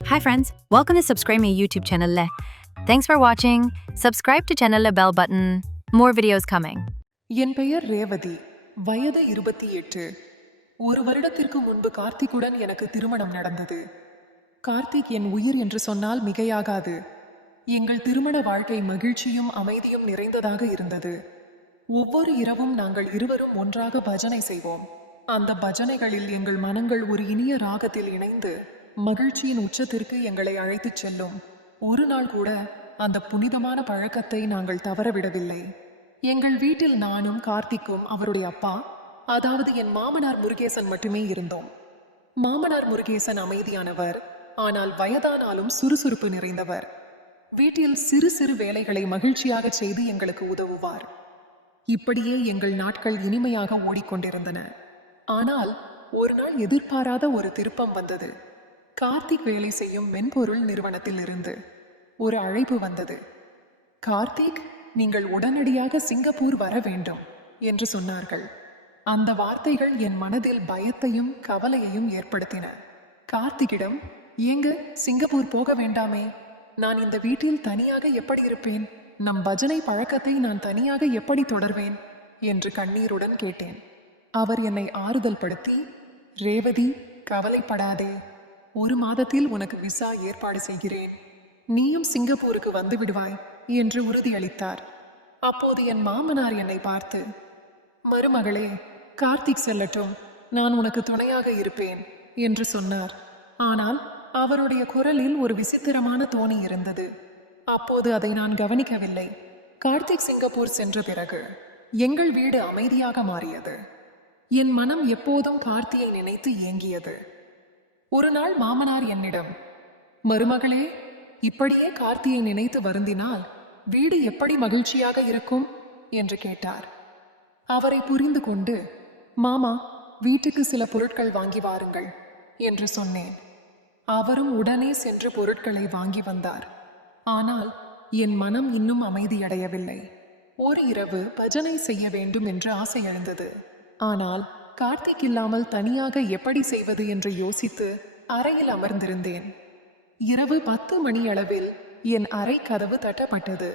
Hi friends, welcome to Subscribe Me YouTube channel. Thanks for watching. Subscribe to channel bell button. More videos coming. என் பெயர் ரேவதி. வயது 28. ஒரு வருடத்திற்கு முன்பு கார்த்திக்குடன் எனக்கு திருமணம் நடந்தது. கார்த்திக் என் உயிர் என்று சொன்னால் மிகையாகாது. எங்கள் திருமண வாழ்க்கை மகிழ்ச்சியும் அமைதியும் நிறைந்ததாக இருந்தது. ஒவ்வொரு இரவும் நாங்கள் இருவரும் ஒன்றாக பஜனை செய்வோம். அந்த பஜனைகளில் எங்கள் மனங்கள் ஒரு இனிய ராகத்தில் இணைந்து மகிழ்ச்சியின் உச்சத்திற்கு எங்களை அழைத்துச் செல்லும். ஒரு நாள் கூட அந்த புனிதமான பழக்கத்தை நாங்கள் தவறவிடவில்லை. எங்கள் வீட்டில் நானும் கார்த்திக்கும் அவருடைய அப்பா, அதாவது என் மாமனார் முருகேசன் மட்டுமே இருந்தோம். மாமனார் முருகேசன் அமைதியானவர், ஆனால் வயதானாலும் சுறுசுறுப்பு நிறைந்தவர். வீட்டில் சிறு சிறு வேலைகளை மகிழ்ச்சியாக செய்து எங்களுக்கு உதவுவார். இப்படியே எங்கள் நாட்கள் இனிமையாக ஓடிக்கொண்டிருந்தன. ஆனால் ஒரு நாள் எதிர்பாராத ஒரு திருப்பம் வந்தது. கார்த்திக் வேலை செய்யும் மென்பொருள் நிறுவனத்தில் இருந்து ஒரு அழைப்பு வந்தது. கார்த்திக், நீங்கள் உடனடியாக சிங்கப்பூர் வர வேண்டும் என்று சொன்னார்கள். அந்த வார்த்தைகள் என் மனதில் பயத்தையும் கவலையையும் ஏற்படுத்தின. கார்த்திகிடம், ஏங்க சிங்கப்பூர் போக வேண்டாமே? நான் இந்த வீட்டில் தனியாக எப்படி இருப்பேன்? நம் பஜனை பழக்கத்தை நான் தனியாக எப்படி தொடர்வேன் என்று கண்ணீருடன் கேட்டேன். அவர் என்னை ஆறுதல் படுத்தி, ரேவதி, கவலைப்படாதே, 1 மாதத்தில் உனக்கு விசா ஏற்பாடு செய்கிறேன், நீயும் சிங்கப்பூருக்கு வந்து விடுவாய் என்று உறுதியளித்தார். அப்போது என் மாமனார் என்னை பார்த்து, மருமகளே, கார்த்திக் செல்லட்டும், நான் உனக்கு துணையாக இருப்பேன் என்று சொன்னார். ஆனால் அவருடைய குரலில் ஒரு விசித்திரமான தோணி இருந்தது. அப்போது அதை நான் கவனிக்கவில்லை. கார்த்திக் சிங்கப்பூர் சென்ற பிறகு எங்கள் வீடு அமைதியாக மாறியது. என் மனம் எப்போதும் கார்த்தியை நினைத்து ஏங்கியது. ஒரு நாள் மாமனார் என்னிடம், மருமகளே, இப்படியே கார்த்தியை நினைத்து வருந்தினால் வீடு எப்படி மகிழ்ச்சியாக இருக்கும் என்று கேட்டார். அவரை புரிந்து கொண்டு, மாமா, வீட்டுக்கு சில பொருட்கள் வாங்கி வாருங்கள் என்று சொன்னேன். அவரும் உடனே சென்று பொருட்களை வாங்கி வந்தார். ஆனால் என் மனம் இன்னும் அமைதியடையவில்லை. ஒரு இரவு பஜனை செய்ய வேண்டும் என்று ஆசை எழுந்தது. ஆனால் கார்த்திக் இல்லாமல் தனியாக எப்படி செய்வது என்று யோசித்து அறையில் அமர்ந்திருந்தேன். இரவு 10 மணி அளவில் என் அறை கதவு தட்டப்பட்டது.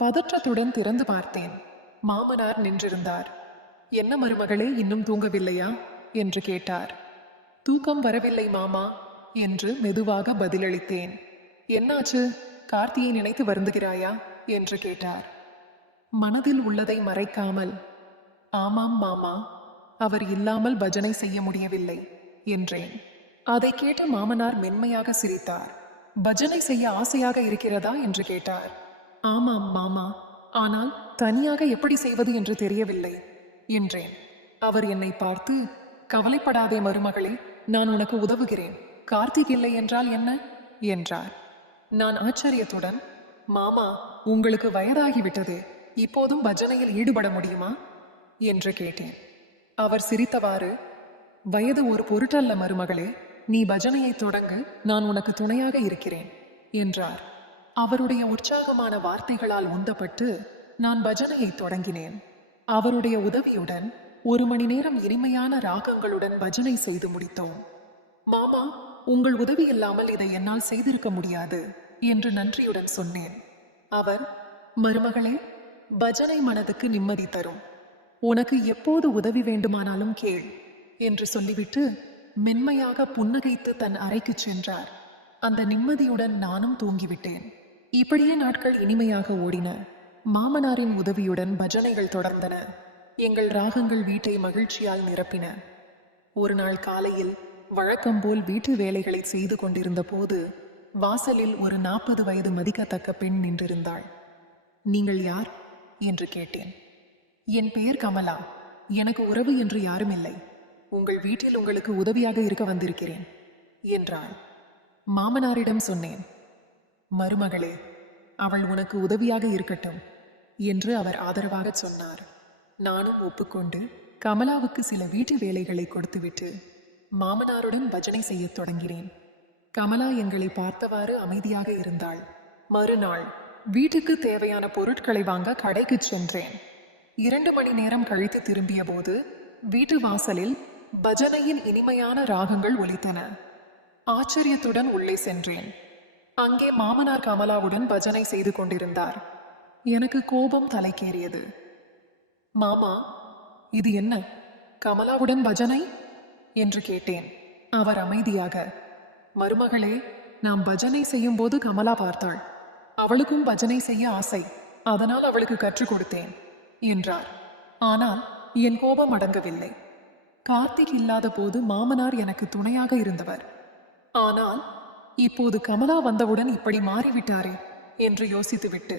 பதற்றத்துடன் திறந்து பார்த்தேன். மாமனார் நின்றிருந்தார். என்ன மருமகளே, இன்னும் தூங்கவில்லையா என்று கேட்டார். தூக்கம் வரவில்லை மாமா என்று மெதுவாக பதிலளித்தேன். என்னாச்சு, கார்த்தியை நினைத்து வருந்துகிறாயா என்று கேட்டார். மனதில் உள்ளதை மறைக்காமல், ஆமாம் மாமா, அவர் இல்லாமல் பஜனை செய்ய முடியவில்லை என்றேன். அதை கேட்டு மாமனார் மென்மையாக சிரித்தார். பஜனை செய்ய ஆசையாக இருக்கிறதா என்று கேட்டார். ஆமாம் மாமா, ஆனால் தனியாக எப்படி செய்வது என்று தெரியவில்லை என்றேன். அவர் என்னை பார்த்து, கவலைப்படாதே மருமகளே, நான் உனக்கு உதவுகிறேன், கார்த்திக் இல்லை என்றால் என்ன என்றார். நான் ஆச்சரியத்துடன், மாமா, உங்களுக்கு வயதாகிவிட்டது, இப்போதும் பஜனையில் ஈடுபட முடியுமா என்று கேட்டேன். அவர் சிரித்தவாறு, வயது ஒரு பொருட்டல்ல மருமகளே, நீ பஜனையை தொடங்கு, நான் உனக்கு துணையாக இருக்கிறேன் என்றார். அவருடைய உற்சாகமான வார்த்தைகளால் உந்தப்பட்டு நான் பஜனையை தொடங்கினேன். அவருடைய உதவியுடன் 1 மணி நேரம் இனிமையான ராகங்களுடன் பஜனை செய்து முடித்தோம். மாமா, உங்கள் உதவி இல்லாமல் இதை என்னால் செய்திருக்க முடியாது என்று நன்றியுடன் சொன்னேன். அவர், மருமகளே, பஜனை மனதுக்கு நிம்மதி தரும், உனக்கு எப்போது உதவி வேண்டுமானாலும் கேள் என்று சொல்லிவிட்டு மென்மையாக புன்னகைத்து தன் அறைக்கு சென்றார். அந்த நிம்மதியுடன் நானும் தூங்கிவிட்டேன். இப்படியே நாட்கள் இனிமையாக ஓடின. மாமனாரின் உதவியுடன் பஜனைகள் தொடர்ந்தன. எங்கள் ராகங்கள் வீட்டை மகிழ்ச்சியால் நிரப்பின. ஒரு நாள் காலையில் வழக்கம்போல் வீட்டு வேலைகளை செய்து கொண்டிருந்த போது வாசலில் ஒரு 40 வயது மதிக்கத்தக்க பெண் நின்றிருந்தாள். நீங்கள் யார் என்று கேட்டேன். என் பெயர் கமலா, எனக்கு உறவு என்று யாரும் இல்லை, உங்கள் வீட்டில் உங்களுக்கு உதவியாக இருக்க வந்திருக்கிறேன் என்றாள். மாமனாரிடம் சொன்னேன், மருமகளே, அவள் உனக்கு உதவியாக இருக்கட்டும் என்று அவர் ஆதரவாக சொன்னார். நானும் ஒப்புக்கொண்டு கமலாவுக்கு சில வீட்டு வேலைகளை கொடுத்துவிட்டு மாமனாருடன் பஜனை செய்ய தொடங்கினேன். கமலா எங்களை பார்த்தவாறு அமைதியாக இருந்தாள். மறுநாள் வீட்டுக்கு தேவையான பொருட்களை வாங்க கடைக்கு சென்றேன். 2 மணி நேரம் கழித்து திரும்பிய போது வீட்டு வாசலில் பஜனையின் இனிமையான ராகங்கள் ஒலித்தன. ஆச்சரியத்துடன் உள்ளே சென்றேன். அங்கே மாமனார் கமலாவுடன் பஜனை செய்து கொண்டிருந்தார். எனக்கு கோபம் தலைக்கேறியது. மாமா, இது என்ன, கமலாவுடன் பஜனை என்று கேட்டேன். அவர் அமைதியாக, மருமகளே, நாம் பஜனை செய்யும் போது கமலா பார்த்தாள். அவளுக்கும் பஜனை செய்ய ஆசை, அதனால் அவளுக்கு கற்றுக் கொடுத்தேன் என்றார். ஆனால் என் கோபம் அடங்கவில்லை. கார்த்திக் இல்லாத போது மாமனார் எனக்கு துணையாக இருந்தவர். ஆனால் இப்போது கமலா வந்தவுடன் இப்படி மாறிவிட்டாரே என்று யோசித்துவிட்டு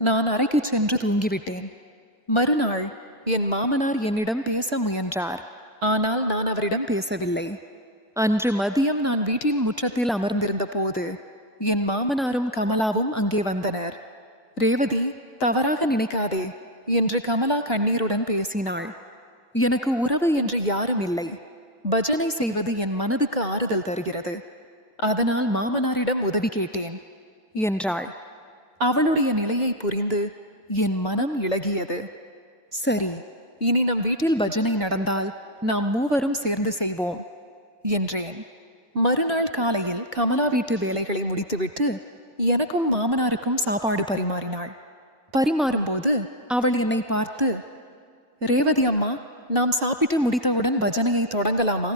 நான் அறைக்கு சென்று தூங்கிவிட்டேன். மறுநாள் என் மாமனார் என்னிடம் பேச முயன்றார். ஆனால் நான் அவரிடம் பேசவில்லை. அன்று மதியம் நான் வீட்டின் முற்றத்தில் அமர்ந்திருந்த போது என் மாமனாரும் கமலாவும் அங்கே வந்தனர். ரேவதி, தவறாக நினைக்காதே என்று கமலா கண்ணீருடன் பேசினாள். எனக்கு உறவு என்று யாரும் இல்லை. பஜனை செய்வது என் மனதுக்கு ஆறுதல் தருகிறது. அதனால் மாமனாரிடம் உதவி கேட்டேன் என்றாள். அவளுடைய நிலையை புரிந்து என் மனம் இளகியது. சரி, இனி நம் வீட்டில் பஜனை நடந்தால் நாம் மூவரும் சேர்ந்து செய்வோம் என்றேன். மறுநாள் காலையில் கமலா வீட்டு வேலைகளை முடித்துவிட்டு எனக்கும் மாமனாருக்கும் சாப்பாடு பரிமாறினாள். பரிமாறும்போது அவள் என்னை பார்த்து, ரேவதி அம்மா, நாம் சாப்பிட்டு முடித்தவுடன் பஜனையை தொடங்கலாமா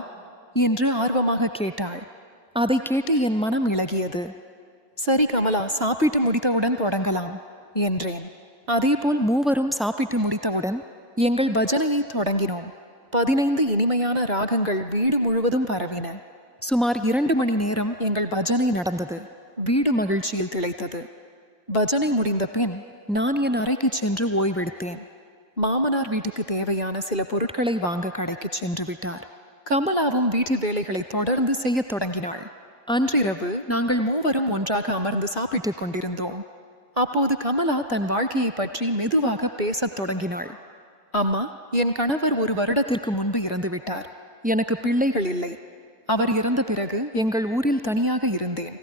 என்று ஆர்வமாக கேட்டாள். அதை கேட்டு என் மனம் இளகியது. சரி கமலா, சாப்பிட்டு முடித்தவுடன் தொடங்கலாம் என்றேன். அதேபோல் மூவரும் சாப்பிட்டு முடித்தவுடன் எங்கள் பஜனையை தொடங்கினோம். 15 இனிமையான ராகங்கள் வீடு முழுவதும் பரவின. சுமார் 2 மணி நேரம் எங்கள் பஜனை நடந்தது. வீடு மகிழ்ச்சியில் திளைத்தது. பஜனை முடிந்த பின் நான் என் அறைக்கு சென்று ஓய்வெடுத்தேன். மாமனார் வீட்டுக்கு தேவையான சில பொருட்களை வாங்க கடைக்கு சென்று விட்டார். கமலாவும் வீட்டு வேலைகளை தொடர்ந்து செய்யத் தொடங்கினாள். அன்றிரவு நாங்கள் மூவரும் ஒன்றாக அமர்ந்து சாப்பிட்டுக் கொண்டிருந்தோம். அப்போது கமலா தன் வாழ்க்கையை பற்றி மெதுவாக பேசத் தொடங்கினாள். அம்மா, என் கணவர் 1 வருடத்திற்கு முன்பு இறந்து விட்டார். எனக்கு பிள்ளைகள் இல்லை. அவர் இறந்த பிறகு எங்கள் ஊரில் தனியாக இருந்தேன்.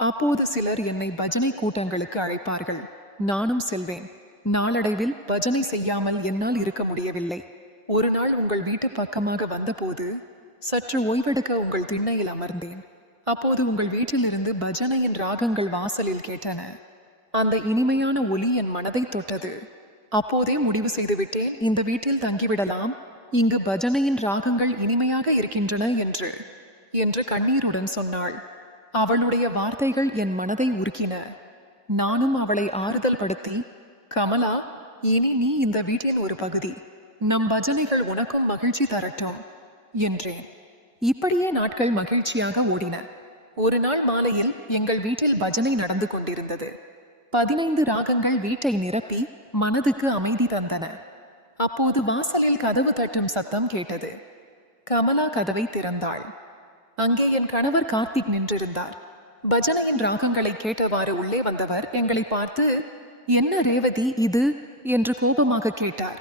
அப்போது சிலர் என்னை பஜனை கூட்டங்களுக்கு அழைப்பார்கள். நானும் செல்வேன். நாளடைவில் பஜனை செய்யாமல் என்னால் இருக்க முடியவில்லை. ஒரு நாள் உங்கள் வீட்டு பக்கமாக வந்தபோது சற்று ஓய்வெடுக்க உங்கள் திண்ணையில் அமர்ந்தேன். அப்போது உங்கள் வீட்டிலிருந்து பஜனையின் ராகங்கள் வாசலில் கேட்டன. அந்த இனிமையான ஒலி என் மனதை தொட்டது. அப்போதே முடிவு செய்துவிட்டேன், இந்த வீட்டில் தங்கிவிடலாம். இங்கு பஜனையின் ராகங்கள் இனிமையாக இருக்கின்றன என்று கண்ணீருடன் சொன்னாள். அவளுடைய வார்த்தைகள் என் மனதை உருக்கின. நானும் அவளை ஆறுதல் படுத்தி, கமலா, இனி நீ இந்த வீட்டின் ஒரு பகுதி. நம் பஜனைகள் உனக்கும் மகிழ்ச்சி தரட்டும் என்றேன். இப்படியே நாட்கள் மகிழ்ச்சியாக ஓடின. ஒரு நாள் மாலையில் எங்கள் வீட்டில் பஜனை நடந்து கொண்டிருந்தது. 15 ராகங்கள் வீட்டை நிரப்பி மனதுக்கு அமைதி தந்தன. அப்போது வாசலில் கதவு தட்டும் சத்தம் கேட்டது. கமலா கதவை திறந்தாள். அங்கே என் கணவர் கார்த்திக் நின்றிருந்தார். பஜனையின் ராகங்களை கேட்டவாறு உள்ளே வந்தவர் எங்களை பார்த்து, என்ன ரேவதி இது என்று கோபமாக கேட்டார்.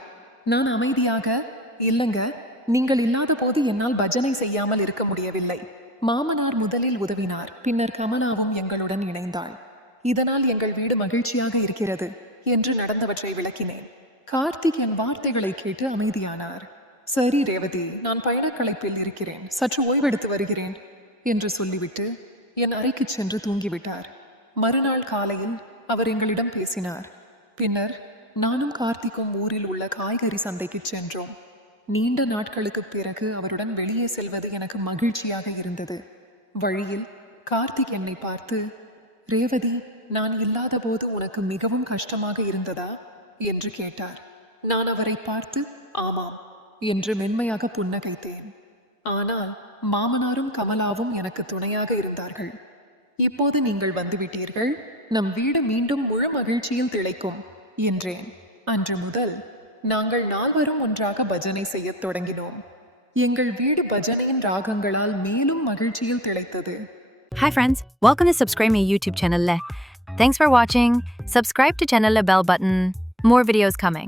நான் அமைதியாக, இல்லங்க, நீங்கள் இல்லாத போது என்னால் பஜனை செய்யாமல் இருக்க முடியவில்லை. மாமனார் முதலில் உதவினார். பின்னர் கமலாவும் எங்களுடன் இணைந்தாள். இதனால் எங்கள் வீடு மகிழ்ச்சியாக இருக்கிறது என்று நடந்தவற்றை விளக்கினேன். கார்த்திக் என் வார்த்தைகளை கேட்டு அமைதியானார். சரி ரேவதி, நான் பயணக்களைப்பில் இருக்கிறேன், சற்று ஓய்வெடுத்து வருகிறேன் என்று சொல்லிவிட்டு என் அறைக்கு சென்று தூங்கிவிட்டார். மறுநாள் காலையில் அவர் எங்களிடம் பேசினார். பின்னர் நானும் கார்த்திக்கும் ஊரில் உள்ள காய்கறி சந்தைக்கு சென்றோம். நீண்ட நாட்களுக்கு பிறகு அவருடன் வெளியே செல்வது எனக்கு மகிழ்ச்சியாக இருந்தது. வழியில் கார்த்திக் என்னை பார்த்து, ரேவதி, நான் இல்லாத போது உனக்கு மிகவும் கஷ்டமாக இருந்ததா என்று கேட்டார். நான் அவரை பார்த்து, ஆமாம் என்று மென்மையாக புன்னகைத்தேன். ஆனால் மாமனாரும் கமலாவும் எனக்கு துணையாக இருந்தார்கள். இப்போது நீங்கள் வந்துவிட்டீர்கள், நம் வீடு மீண்டும் முழு மகிழ்ச்சியில் திளைக்கும் என்றேன். அன்று முதல் நாங்கள் 4 ஒன்றாக பஜனை செய்யத் தொடங்கினோம். எங்கள் வீடு பஜனையின் ராகங்களால் மேலும் மகிழ்ச்சியில் திளைத்தது. Hi friends, welcome to subscribe my YouTube channel. Thanks for watching. Subscribe to channel bell button. More videos coming.